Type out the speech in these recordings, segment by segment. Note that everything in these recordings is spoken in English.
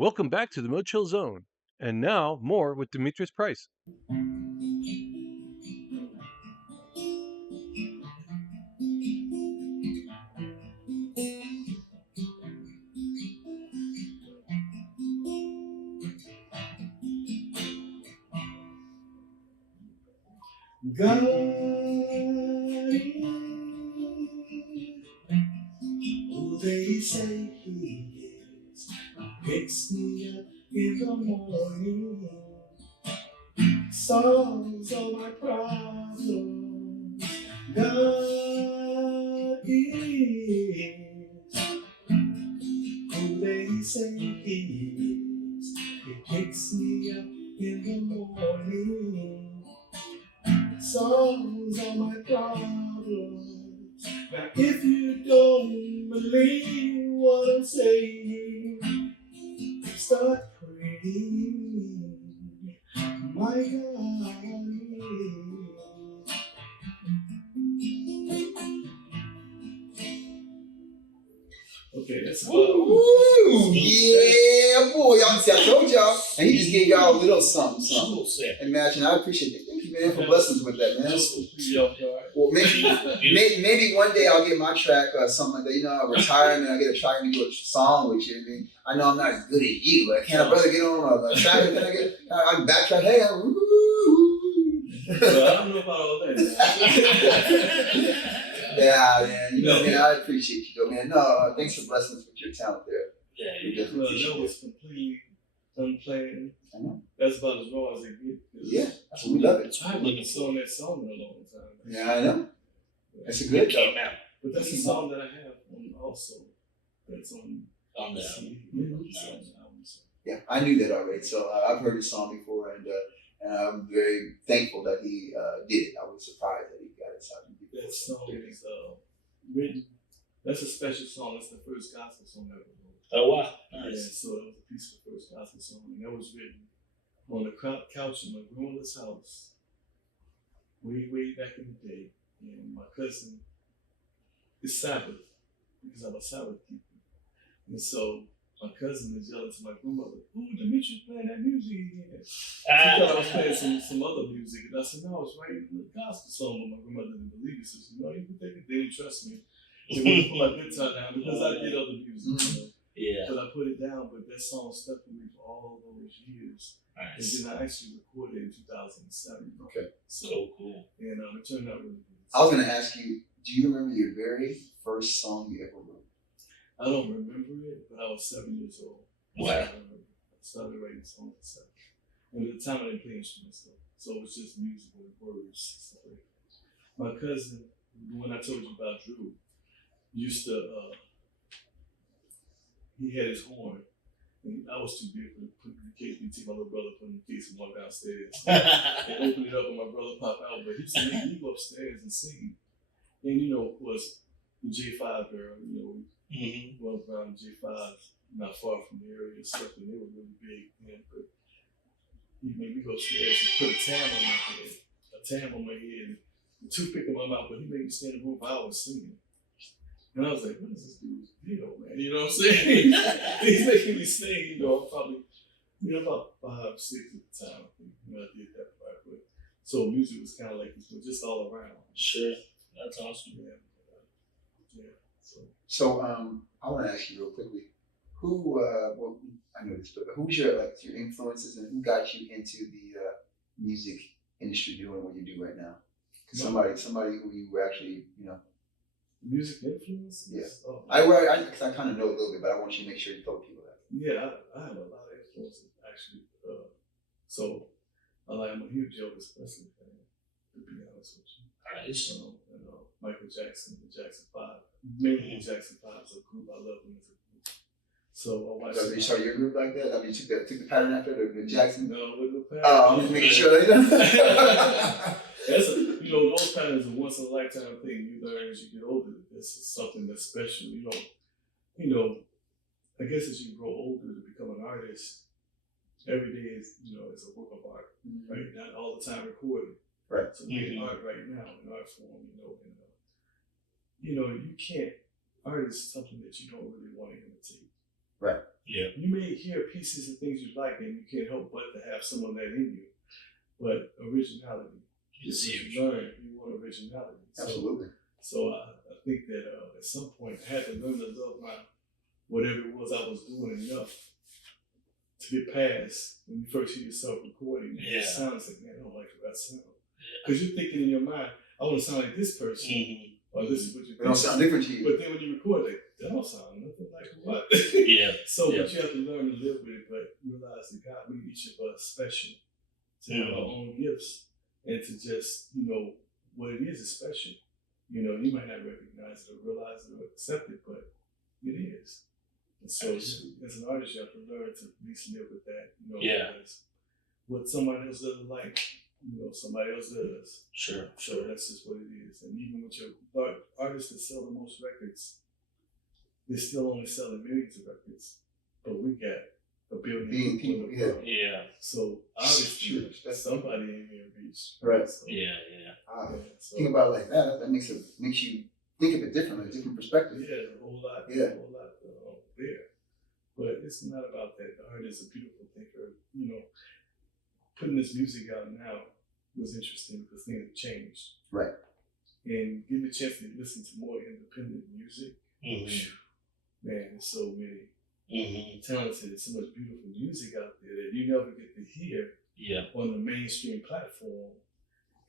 Welcome back to the MoChill Zone. And now, more with Dimitrius Price. God who they say he is, picks me up in the morning, solves all my problems. God is who they say he is. He picks me up in the morning, solves all my problems. Now, if you don't believe what I'm saying, start praying. My God is. Okay, that's Woo! Yeah, boy. Y'all see, I told y'all. And he just gave y'all a little something. Imagine, I appreciate it. Thank you, man, for blessings with that, man. Well, maybe one day I'll get my track or something like that. You know, I'll retire and then I'll get a track and do a song with you. I mean, I know I'm not as good as you, but can a brother get on a track and I can backtrack? Hey, well, I don't know about all that. Yeah, man. You know, man, I appreciate you, though, man. No, thanks for blessing us with your talent there. Yeah, well, that was completely unplanned. I know. That's about as raw as it gets. Yeah, we love it. I've been on that song in a long time. Yeah, I know. That's a good came out. But that's a song that I have on also. That's on the CD. Yeah, I knew that already. So I've heard the song before, and I'm very thankful that he did it. I was surprised that he got it. So that song is written. That's a special song. That's the first gospel song I ever wrote. Oh, wow. Nice. Yeah, so it was a piece of the first gospel song. And that was written on the couch in my grandmother's house way back in the day. And my cousin is Sabbath, because I'm a Sabbath keeper. And so my cousin is yelling to my grandmother, "Ooh, Dimitrius playing that music again." She thought I was playing some other music. And I said, "No, I was writing a gospel song," but my grandmother didn't believe it. So she said, "No, you can take it." They didn't trust me. They wouldn't put my guitar down because I did other music. You know? Yeah. But I put it down, but that song stuck with me for all those years. Nice. And then I actually recorded it in 2007. Okay. So cool. And it turned out really good. I was going to ask you, do you remember your very first song you ever wrote? I don't remember it, but I was 7 years old. Wow. I started writing songs at 7. And at the time I didn't play instruments though. So it was just music with words. Stuff like that. My cousin, the one I told you about, Drew, used to, he had his horn. And I was too big for the case. We take my little brother, put in the case, and walk downstairs. And open it up, and my brother pop out. But he used to make me go upstairs and sing. And you know, of course, the J5 era, you know, well around J5, not far from the area and stuff, and they were really big. And but he made me go upstairs and put a tam on my head, and a toothpick in my mouth. But he made me stand in the room while I was singing. And I was like, what is this dude's deal, man? You know what I'm saying? He's making me sing, you know, I'm probably, about 5, 6 at the time, I think, when I did that part. But so music was kind of like, just all around. Sure. That's awesome. Yeah. So I want to ask you real quickly, who, well, I know this, but who's your influences and who got you into the music industry doing what you do right now? Somebody who you were actually, Music influences? Yeah. Oh, I kind of know a little bit, but I want you to make sure you tell people that. Yeah, I have a lot of influences, actually. So I'm a huge Elvis Presley fan, to be honest with you. Nice. Michael Jackson, the Jackson 5. Mainly the Jackson 5 is a group I love them as a group. So I watched. So you started your group like that? I mean, you took the pattern after the Jackson? No, with no pattern. Oh, I'm just making sure. Those patterns are once in a lifetime thing. You learn as you get older. This is something that's special. I guess as you grow older to become an artist, every day is a work of art, right? Not all the time recorded. Right. So we're in art right now, in art form, you can't, art is something that you don't really want to imitate. Right. Yeah. You may hear pieces of things you like, and you can't help but to have some of that in you. But originality, It's huge. you learn, you want originality. Absolutely. So I think that at some point I had to learn to love my whatever it was I was doing enough to get past when you first hear yourself recording. Yeah. It sounds like, man, I don't like that sound. Because you're thinking in your mind, I want to sound like this person, or this is what you It don't sound different to you. But then when you record it, that don't sound nothing like what. Yeah. So but you have to learn to live with it, but realize that God made each of us special to have our own gifts and to just, what it is special. You might not recognize it or realize it or accept it, but it is. And so as an artist, you have to learn to at least live with that. Because what someone else doesn't like, somebody else does. Sure. So that's just what it is. And even with your artists that sell the most records, they're still only selling millions of records. But we got a billion people. Yeah. So obviously, somebody ain't gonna reach. Right. So, so, think about it like that. That makes you think of it differently, a different perspective. Yeah, a whole lot. Yeah. A whole lot there. But it's not about that. The art is a beautiful thing. Putting this music out now was interesting because things have changed. Right. And getting a chance to listen to more independent music, man, there's so many talented, so much beautiful music out there that you never get to hear on the mainstream platform.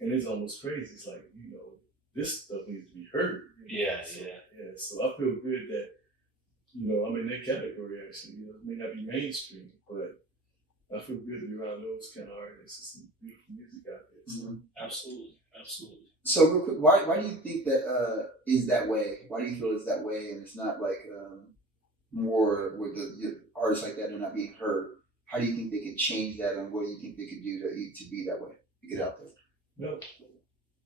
And it's almost crazy. It's like, this stuff needs to be heard. So I feel good that, I'm in that category actually. It may not be mainstream, but I feel good to be around those kind of artists. There's some beautiful music out there. So. Absolutely. So real quick, why do you think that is that way? Why do you feel it's that way and it's not like more with the artists like that are not being heard? How do you think they could change that, and what do you think they could do to be that way, to get out there? Well,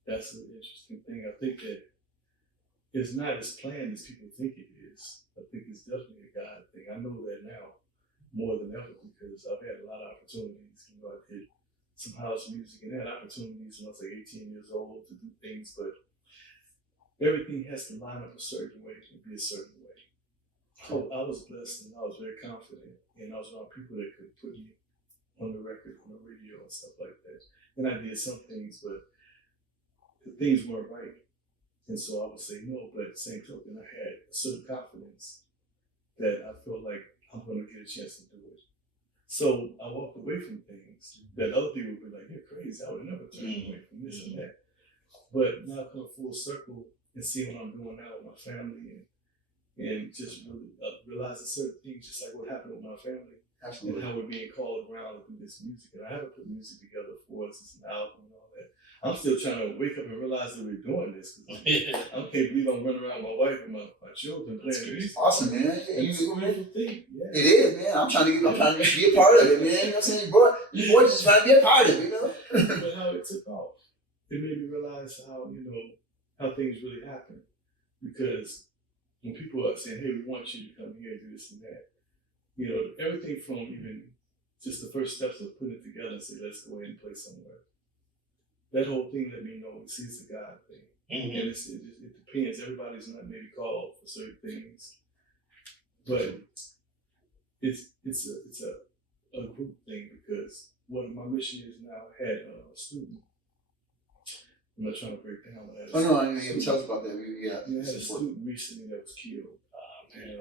that's an interesting thing. I think that it's not as planned as people think it is. I think it's definitely a God thing. I know that now more than ever because I've had a lot of opportunities. I did some house music and had opportunities when I was like 18 years old to do things, but everything has to line up a certain way and be a certain way. So I was blessed and I was very confident, and I was around people that could put me on the record, on the radio and stuff like that. And I did some things, but the things weren't right. And so I would say no, but at the same token, I had a certain confidence that I felt like I'm going to get a chance to do it. So I walked away from things that other people would be like, you're crazy. I would never turn away from this and that. But now come full circle and see what I'm doing now with my family and just really realize that certain things, just like what happened with my family. Absolutely. And how we're being called around to do this music. And I haven't put music together for us as an album and all that. I'm still trying to wake up and realize that we're doing this. I can't believe I'm running around with my wife and my children playing music. Awesome, man. It's a beautiful thing. Yeah. It is, man. I'm trying to be a part of it, man. You know what I'm saying? You boys just trying to be a part of it, But how it took off, it made me realize how things really happen. Because when people are saying, hey, we want you to come here and do this and that, everything from even just the first steps of putting it together and say, let's go ahead and play somewhere. That whole thing let me know it's a God thing. And it depends. Everybody's not maybe called for certain things. But it's a group thing because what my mission is now, I had a student. I'm not trying to break down what that is. Oh, no, I didn't tell us about that. I had a student recently that was killed.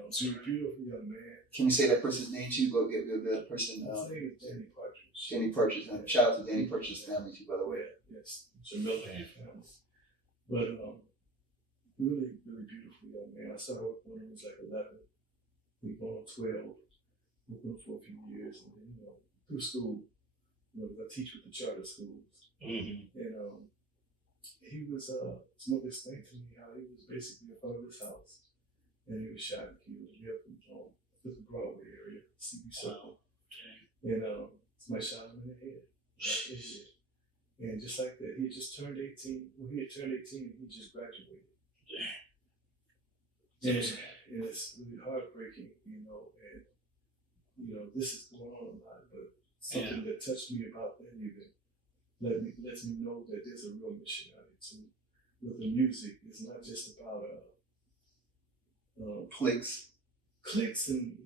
So a beautiful young man. Can we say that person's name too? Go get the person. His name is Danny Partridge. Danny Partridge. Shout out to Danny Partridge's family too, by the way. Yes, Jamil family. But really, really beautiful young man. I started working when he was like 11. We were on 12. Working for a few years, and then through school, I teach with the charter schools, and he was. His mother explained to me how he was basically in front of his house. And he was shot and killed. He lived in the Broadway area, CB Circle. And somebody shot him in the head. And just like that, he had just turned 18. Well, he had turned 18 and he just graduated. And it's really heartbreaking, and this is going on a lot, but something that touched me about that even lets me know that there's a real mission out here too. With the music, it's not just about clicks and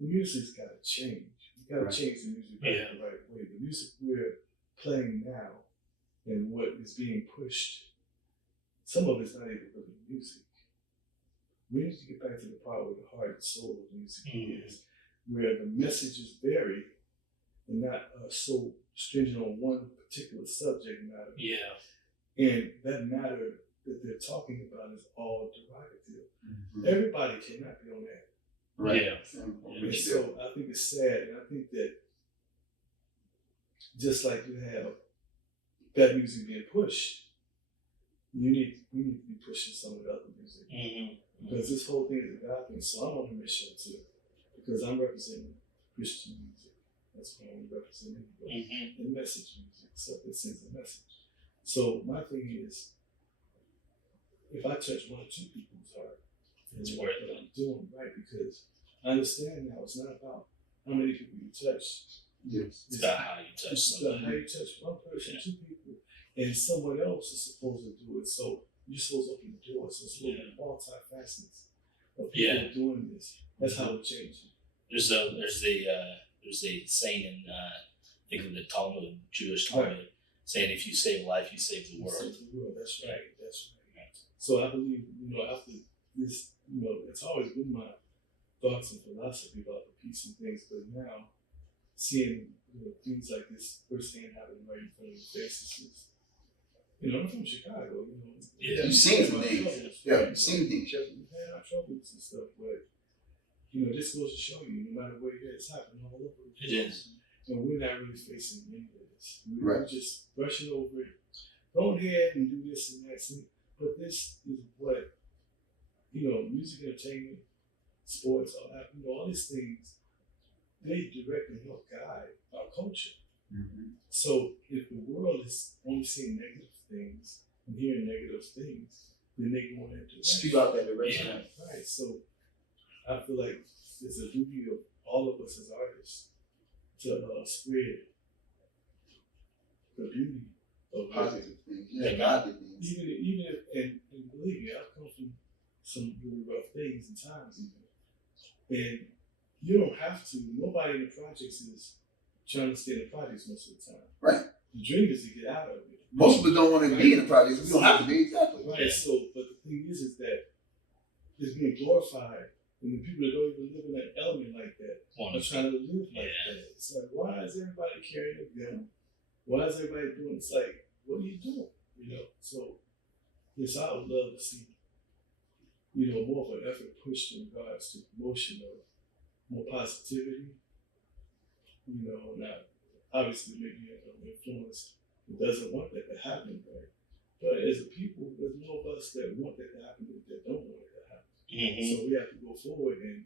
the music's got to change. We got to Right. change the music back the right way. The music we're playing now and what is being pushed, some of it's not even really music. We need to get back to the part where the heart and soul of the music is, where the messages vary and not so stringent on one particular subject matter. Yeah. And that matter that they're talking about is all derogative. Mm-hmm. Everybody cannot be on that. Right. Yeah. And so I think it's sad, and I think that just like you have that music being pushed, we need to be pushing some of the other music. Because this whole thing is a God thing, so I'm on a mission too. Because I'm representing Christian music. That's what I'm representing. And message music, stuff that sends a message. So my thing is, if I touch one or two people's heart, It's worth what it. I'm doing right, because I understand now it's not about how many people you touch. Yes. It's about how you touch It's about how somebody. you touch one person, two people, and someone else is supposed to do it. So you're supposed to open the door. So it's supposed to be multi-facets of people doing this. That's how it changes. There's a saying in I think of the Talmud, Jewish Talmud, saying if you save life, you save the world. Save the world. That's right. That's right. So I believe, after this, it's always been my thoughts and philosophy about the peace and things, but now seeing things like this firsthand happening right in front of your faces is, I'm from Chicago, Yeah. You've seen some things. Yeah, you've seen things. We've had our troubles and stuff, but this goes to show you, no matter where it is, it's happening all over. It is. And we're not really facing any of this. Right. We're just brushing over it. Go ahead and do this and that. But this is what, music, entertainment, sports, all these things, they directly help guide our culture. Mm-hmm. So if the world is only seeing negative things and hearing negative things, then they go in that direction. Speak out that direction. Right. So I feel like it's a duty of all of us as artists to spread the beauty of Positive things. Yeah, godly things. even if, and believe me, I've come from some really rough things and times even. And you don't have to, nobody in the projects is trying to stay in the projects most of the time. Right. The dream is to get out of it. Most people don't want to be in the projects. We don't have to be, exactly. Right. So, but the thing is that it's being glorified, and the people that don't even live in that element like that are trying to live like that. It's like, why is everybody carrying a gun? Why is everybody doing? It's like, what are you doing? So yes, I would love to see, more of an effort pushed in regards to promotion of more positivity. Not obviously maybe an influence that doesn't want that to happen, right? But as a people, there's more of us that want that to happen than that don't want it to happen. So we have to go forward and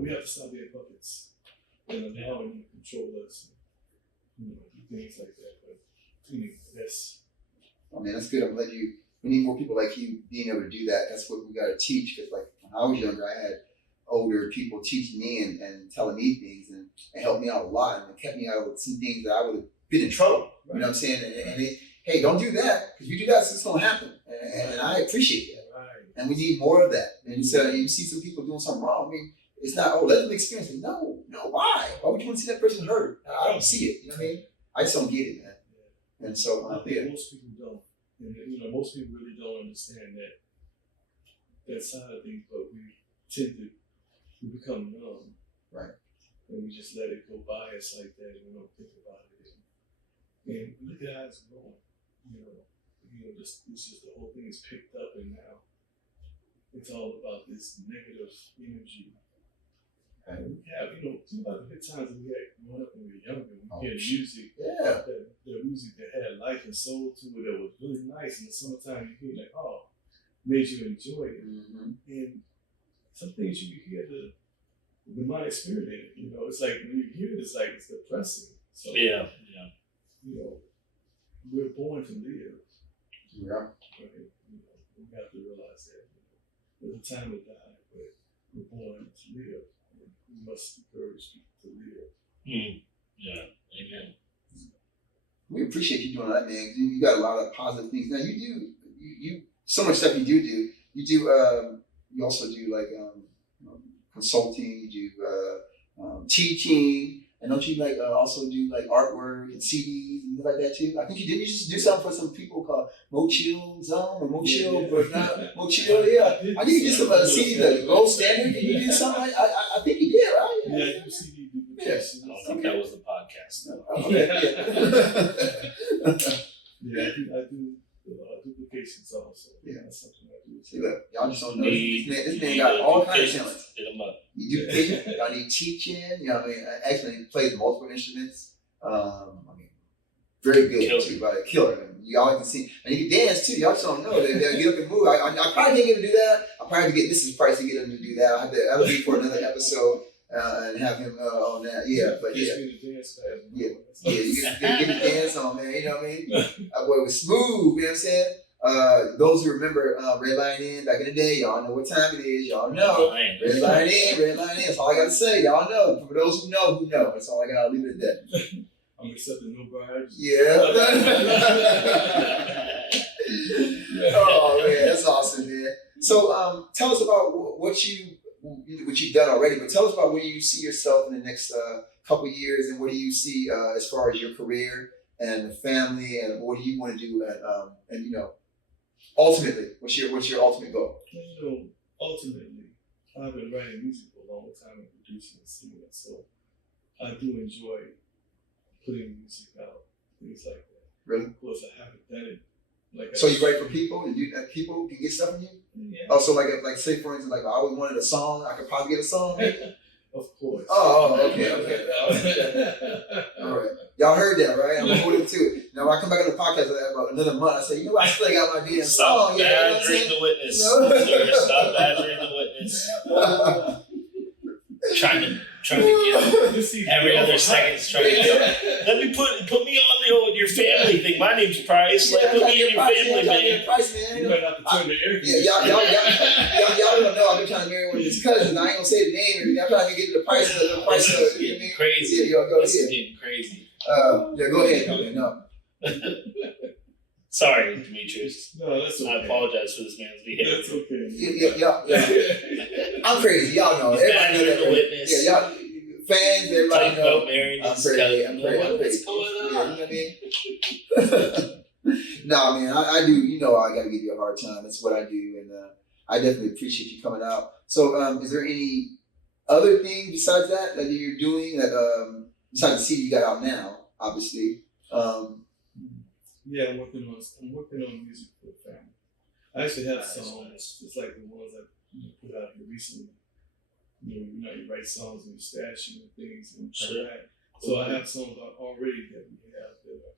we have to stop being puppets and allowing them to control us and do things like that. But that's that's good. I'm glad we need more people like you being able to do that. That's what we got to teach. Because like when I was younger, I had older people teaching me and telling me things and helped me out a lot and kept me out of some things that I would have been in trouble. You know what I'm saying? Hey, don't do that, because you do that, it's going to happen. And I appreciate that. right. And we need more of that. And so you see some people doing something wrong. It's not, let them experience it. No, why? Why would you want to see that person hurt? I don't see it. You know what I mean? I just don't get it, man. And so I think most people don't. And most people really don't understand that side of things, but we tend to become numb. Right. And we just let it go by us like that and we don't think about it. And look at how it's growing. It's just the whole thing is picked up, and now it's all about this negative energy. And we have, think about the good times that we had growing up when we were younger. We hear music, the music that had life and soul to it, that was really nice. In the summertime, you hear made you enjoy it. Mm-hmm. And some things you hear the demonic spirit in it. It's like when you hear it, it's like it's depressing. So we're born to live. Yeah. Right? We have to realize that. There's a time to die, but we're born to live. We must encourage people to live. Yeah. Amen. We appreciate you doing that, man. You got a lot of positive things. Now you so much stuff you do. You also do like consulting. You do teaching. And don't you like also do like artwork and CDs and things like that too? I think you did. You just do something for some people called MoChill Zone or MoChill, but not MoChill. Yeah, I think you did some CDs, like Gold Standard. Did you do something? I think you did, right? Yeah, I do CD Yes. I don't think that was the podcast. No. Okay. Yeah, I do duplications also. Yeah. That's something I do. See, look, y'all just don't know. This man got all kinds of talents. Hit 'em up. You do teaching, y'all need teaching, you know what I mean? Actually, he plays multiple instruments. I mean, very good Killer. too, but a killer. You all can see, and he can dance too. Y'all just don't know. They get up and move. I probably can't get him to do that. I probably have to get Mrs. Price to get him to do that. That'll be for another episode and have him on that. Yeah, but yeah. Yeah, you get the dance on, man. You know what I mean? That boy was smooth. You know what I'm saying? Those who remember Red Line In back in the day, y'all know what time it is. Y'all know. Red Line In, Red Line In. That's all I got to say. Y'all know. For those who know, who know. That's all I got to leave it at that. I'm accepting no bribes. Yeah. Oh, man. That's awesome, man. So tell us about what you've done already, but tell us about where you see yourself in the next couple of years, and what do you see as far as your career and the family, and what do you want to do, and you know, ultimately, what's your ultimate goal? You know, ultimately, I've been writing music for a long time and producing and singing it, so I do enjoy putting music out, things like that. Really? Of course, I haven't done it. So you write for people, and people can get stuff from you? Yeah. Oh, so like say for instance, like I always wanted a song, I could probably get a song. Of course. Oh, okay. All right. Y'all heard that, right? I'm holding to it. Now, when I come back on the podcast about another month, I say, you know what? I still got my damn song. Stop badgering the witness. Sir, stop badgering the witness. Trying to get every other second's trying to get. Let me put me on your family thing. My name's Price. Like, put me in your family thing. Price, man. You might have to turn the air Y'all don't know. I've been trying to marry one of his cousins. I ain't gonna say the name. I'm trying to get the price. This is getting crazy. Yeah, go This is ahead. getting crazy. Yeah, go ahead. No. Sorry, Dimitrius. No, that's okay. I apologize for this man's behavior. That's okay. Yeah. I'm crazy. Y'all know. He's Everybody know badgering that. the witness. Yeah, y'all fans. Everybody Talking know. about marrying I'm his crazy. cousin. I'm crazy. What's going Yeah, you on? know what I mean? Nah, man, I do. You know, I gotta give you a hard time. It's what I do, and I definitely appreciate you coming out. So, is there any other thing besides that you're doing that besides the CD you got out now, obviously? Yeah, I'm working on music for the family. I actually have songs, just like the ones I put out here recently. You write songs and you stash them and things and Sure. that. So I have songs already that we have that I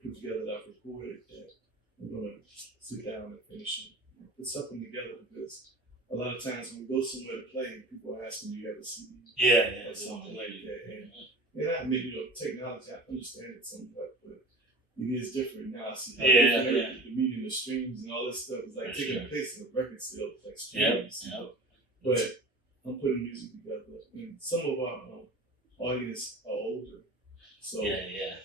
put together that I've recorded that I'm gonna sit down and finish and put something together, because a lot of times when we go somewhere to play, people are asking, do you have a CD? Yeah, Or something like that. And I mean, technology, I understand it somewhat, but it is different now. I see how different the medium, the streams, and all this stuff is like taking the place of a record sale, like streams. But I'm putting music together, and some of our audience are older, so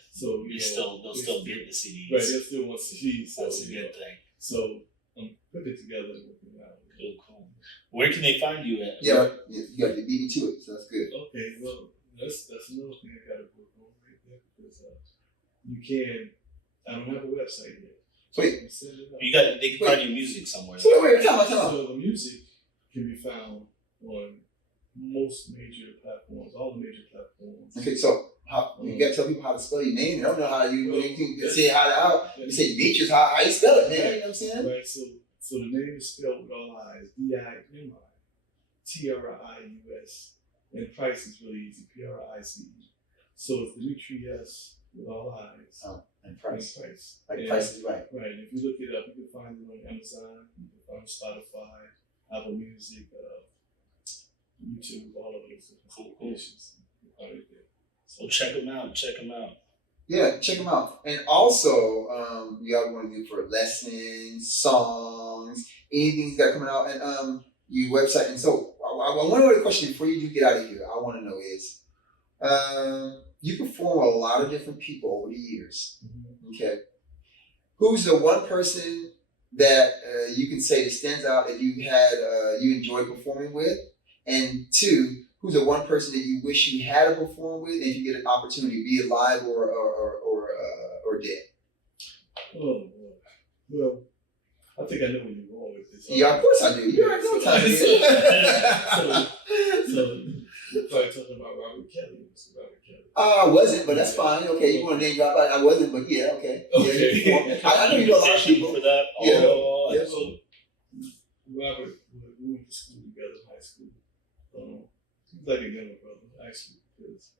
So they'll still get the CDs. Right, they'll still want CDs. So, That's a good thing. So I'm putting it together and working it out. Cool. Where can they find you at? Yeah, you got to beat me to it, so that's good. Okay, well, that's another thing I got to work on right there, because you can. I don't have a website yet. Wait. They can find your music somewhere. So wait, tell me. So the music can be found on most major platforms, all the major platforms. Okay, so you got to tell people how to spell your name. They don't know how you can say how you say Dimitrius. How you spell it, man? You know what I'm saying? Right. So the name is spelled with all I's. Dimitrius, and Price is really easy. Price. So it's Dimitrius with all I's. And Price. Like Price is right. Right. And if you look it up, you can find it on Amazon, you can find it on Spotify, Apple Music, YouTube, all of those different applications. So check them out. Yeah, check them out. And also, you got want to do for lessons, songs, anything you got coming out, and your website. And so, one other question before you do get out of here, I want to know is, you perform with a lot of different people over the years. Mm-hmm. Okay, who's the one person that you can say that stands out that you enjoy performing with? And two, who's the one person that you wish you had to perform with, and if you get an opportunity, be it live or dead? Oh, well, I think I know where you're going with this. Yeah, of course I do. You already know what time it is. So you're probably talking about Robert Kelly. Mr. Robert Kelly. I wasn't, but that's fine. Okay, you want to name drop? I wasn't, but yeah, okay. Yeah, I know you know a lot of people. For that. Yeah. Oh, Yeah. So Robert, we went to school together, high school. He was like a younger brother, actually, because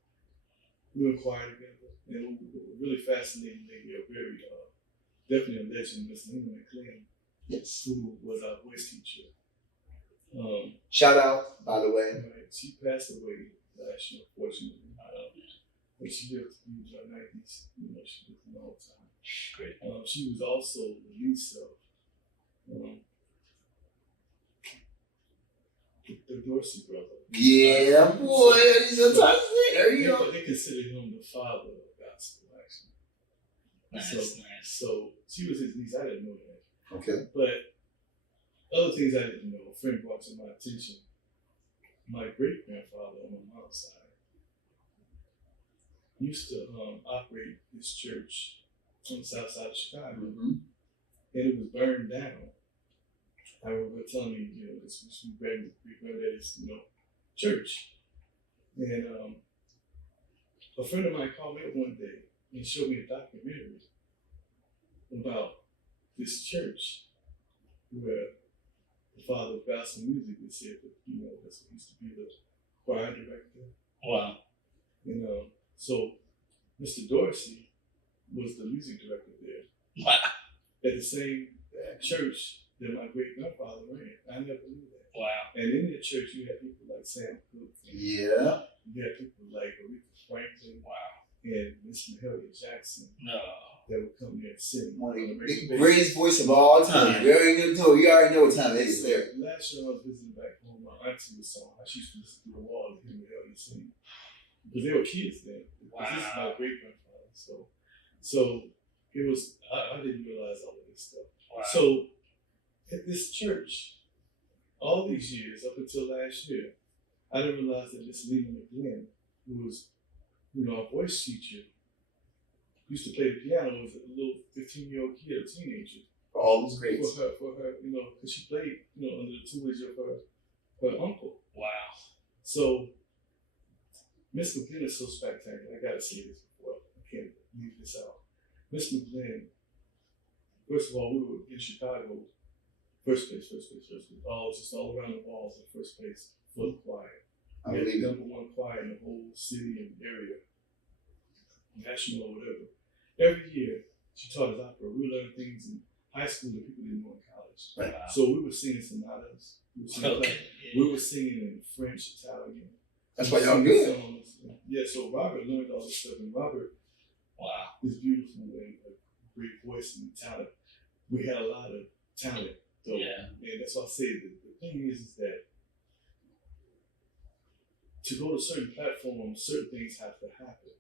we were in choir together, and we were really fascinating. They were very, definitely a legend, Miss Lena McLean, Yes. who was our voice teacher. Shout out, by the way. Right, she passed away last year, unfortunately. But she lived in her 90s. You know, she lived a long time. Great. She was also the niece of the Dorsey brother. Yeah, boy, he's a toxic. There you go. They consider him the father of gospel, actually. Nice. So she was his niece. I didn't know that. Okay. But other things I didn't know, a friend brought to my attention. My great grandfather on my mom's side used to operate this church on the south side of Chicago, and it was burned down. I remember telling me, this was granddaddy's, church, and a friend of mine called me up one day and showed me a documentary about this church where the father of gospel music was said that, that's what used to be the choir director. Wow. So Mr. Dorsey was the music director there. Wow. At the same church that my great grandfather ran. I never knew that. Wow. And in the church, you had people like Sam Cooke. Yeah. You had people like Aretha Franklin. Wow. And Miss Mahalia Jackson. No. That would come there and sing. One of the greatest voice of all time. You already know what time it is there. Last year I was visiting back home. My auntie was song. I used to listen to the wall and hear Mahalia sing. Because they were kids then. Wow. This is my great grandfather. So it was, I didn't realize all of this stuff. Wow. So at this church, all these years, up until last year, I didn't realize that Miss Lena McGlynn, who was, our voice teacher, used to play the piano as a little 15-year-old kid, a teenager. For all those grades. For her, because she played, under the tutelage of her uncle. Wow. So Miss McGlynn is so spectacular. I gotta say this before I can't leave this out. Miss McGlynn, first of all, we were in Chicago, first place, all around the walls in first place for the choir. We had the #1 choir in the whole city and area, national or whatever. Every year, she taught us opera. We learned things in high school that people didn't know in college. Right. So we were singing sonatas. We were singing in French, Italian. That's why y'all good. Yeah, so Robert learned all this stuff, and Robert is beautiful and a great voice and talent. We had a lot of talent, though. Yeah. And that's why I say that the thing is that to go to certain platforms, certain things have to happen.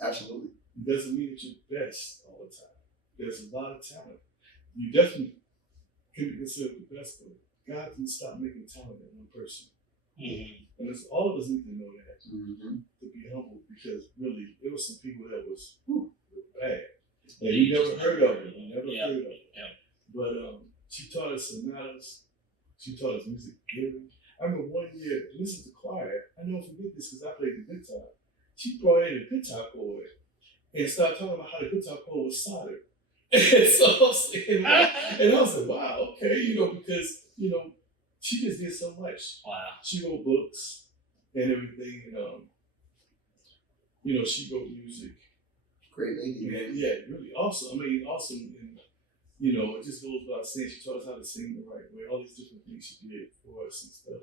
Absolutely. It doesn't mean that you're best all the time. There's a lot of talent. You definitely can be considered the best, but God didn't stop making talent in one person. Mm-hmm. And all of us need to know that, Mm-hmm. to be humble, because really, there was some people that was bad. And you never heard of them. Yeah. But she taught us sonatas. She taught us music theory. I remember one year, this is the choir. I never forget this because I played the guitar. She brought in a guitar cord and started talking about how the guitar cord was soldered. And so I'm saying, and I was like, wow, okay, because, she just did so much. Wow. She wrote books and everything. And, she wrote music. Great lady. And, yeah, really awesome. I mean, awesome. And, it just goes without saying, she taught us how to sing the right way, all these different things she did for us and stuff.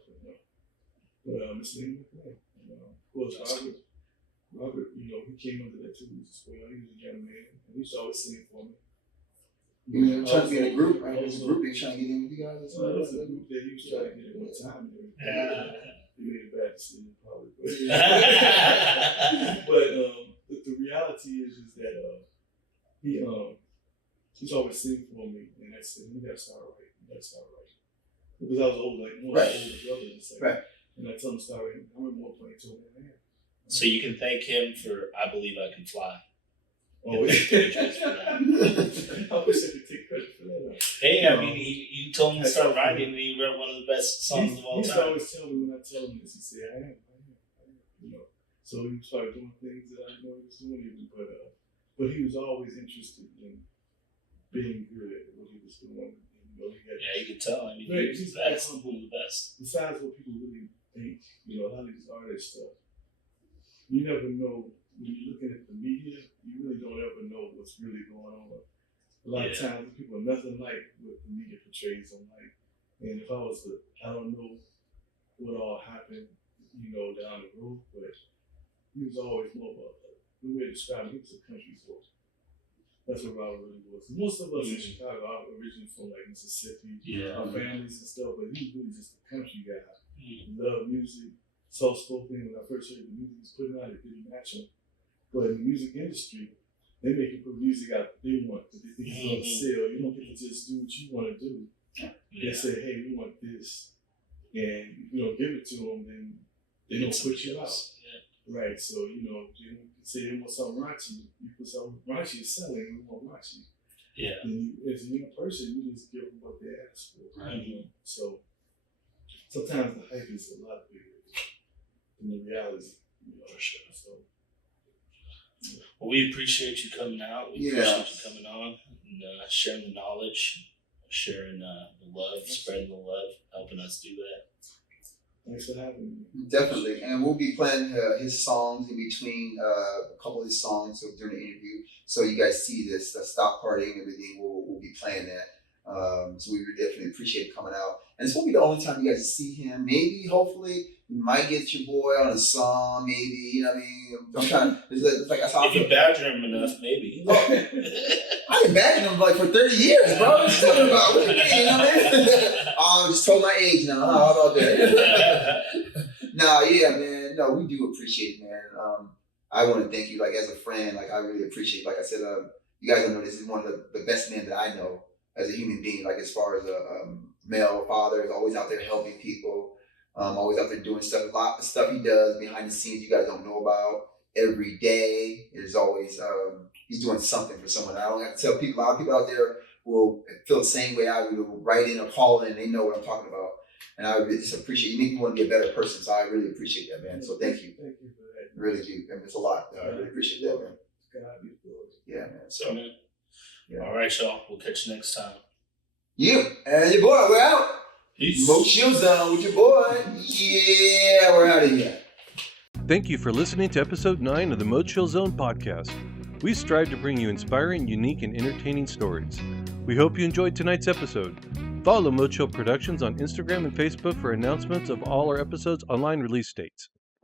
But Miss Lena McLean, of course, Robert, he came under that tutelage as well. He was a young man, and he used to always sing for me. You were trying to be in a group, right? There's a group they trying to get in with you guys. There was a group that he was trying to get at one time. He made a bad decision, probably. But the reality is that he's always singing for me, and I said, you gotta start right. Because I was older, like one of the older brothers. Right. And I told him the story. I remember one point he told me, man. So you can thank him for I Believe I Can Fly. Oh, yeah. I wish I could take credit for that. Hey, I mean, you told him to start writing, and he wrote one of the best songs of all time. He used to always tell me when I told him this, he said, I am. You know. So he started doing things that I didn't know he was doing even, but he was always interested in being good at what he was doing. You know, you could tell. I mean, he's the best. Besides what people really think, you know, a lot of these artist stuff, you never know. When you're looking at the media, you really don't ever know what's really going on. A lot of times, people are nothing like what the media portrays them like. And if I was to, I don't know what all happened, you know, down the road, but he was always more of the way to describe him, he was a country boy. That's what Robert really was. Most of us in Chicago are originally from like Mississippi, our families and stuff, but he was really just a country guy. He loved music, soft-spoken. When I first heard the music he was putting out, it didn't match him. But in the music industry, they make you put music out that they want, that they think is going to sell. You don't get to just do what you want to do. They say, hey, we want this. And if you don't give it to them, then they don't put you out. Right, so, you know, you say they want something raunchy, you put something raunchy is selling, we want raunchy. Yeah. And you, as a young person, you just give them what they ask for. Right. You know? So sometimes the hype is a lot bigger than the reality, you know, for sure. So, well, we appreciate you coming out. We appreciate you coming on and sharing the knowledge, sharing the love, spreading the love, helping us do that. Thanks for having me. Definitely. And we'll be playing his songs in between a couple of his songs during the interview. So you guys see this, the stock party and everything, we'll be playing that. So we would definitely appreciate him coming out. And this won't be the only time you guys see him. Maybe, hopefully, you might get your boy on a song, maybe, you know what I mean? I'm trying to, it's like, that's how I feel. If you badger him enough, maybe. I been badgering him like for 30 years, bro. What you talking about? What you mean, you know what I mean? I just told my age now. How about that? No, yeah, man. No, we do appreciate it, man. I want to thank you, like, as a friend. Like, I really appreciate, like I said, you guys don't know this is one of the best men that I know as a human being, like, as far as a male father, is always out there helping people, always out there doing stuff. A lot of stuff he does behind the scenes you guys don't know about. Every day, there's always, he's doing something for someone. I don't have to tell people, a lot of people out there will feel the same way I will, write in or call in, and they know what I'm talking about. And I really just appreciate, you make me want to be a better person, so I really appreciate that, man. So thank you. Thank you for that. Really do. I mean, it's a lot. I really appreciate that, man. God be good. Yeah, man. So, yeah. All right, y'all. We'll catch you next time. You and your boy, we're out. Peace. MoChill Zone with your boy. Yeah, we're out of here. Thank you for listening to episode 9 of the MoChill Zone podcast. We strive to bring you inspiring, unique, and entertaining stories. We hope you enjoyed tonight's episode. Follow MoChill Productions on Instagram and Facebook for announcements of all our episodes' online release dates.